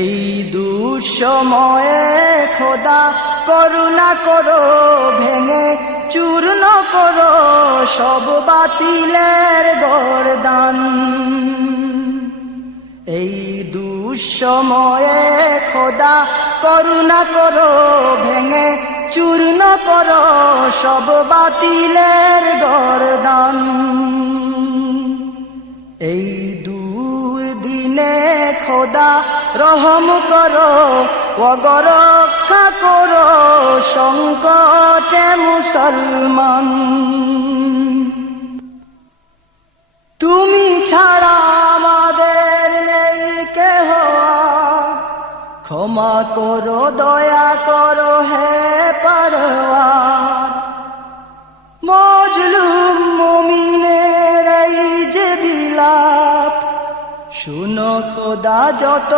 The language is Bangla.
এই দুঃসময়ে খোদা করুণা করো, ভেঙে চূর্ণ করো সব বাতিলের গর্দান। এই দুঃসময়ে খোদা করুণা করো, ভেঙে চূর্ণ করো সব বাতিলের গর্দান। এই দুর্দিনে খোদা রহম করো, অগরক্ষা করো সংকটে মুসলমান। তুমি ছাড়া আমাদের নেই কেহ, ক্ষমা করো দয়া করো হে পরওয়ার। মজলুম মুমিনের এই যে বিলাপ, শুনো খোদা যত